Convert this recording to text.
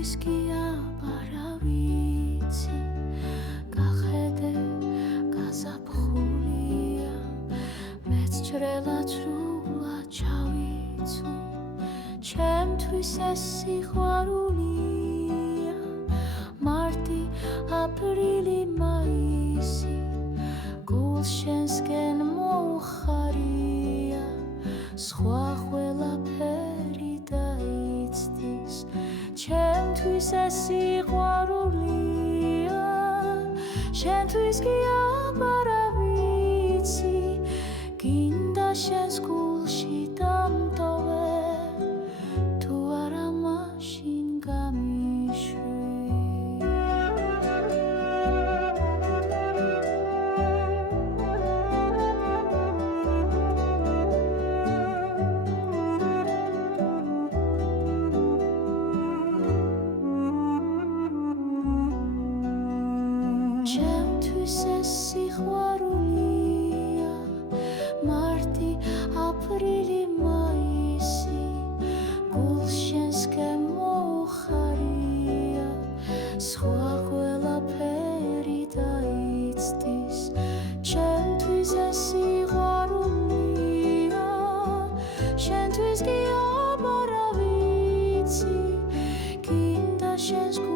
ჩემთვის კი აბარავიცი გახედე გაზაფხულია მეც ჭრელად სრულა ჩავიცუ ჩემთვის ეს სიყვარულია მარტი აპრილი მაისი გულს შენსკენ მოუხარია სხვა ყველაფერი დაიცდის ჩემთვის ეს სიყვარულია შენთვის კი აბარავიცი გინდა შენს გულში დამტოვე თუ არა მაშინ გამიშვი ჩემთვის ეს სიყვარულია მარტი აპრილი მაისი გულს შენსკენ მოუხარია სხვა ყველაფერი დაიცდის ჩემთვის ეს სიყვარულია შენთვის კი აბარავიცი გინდა შენს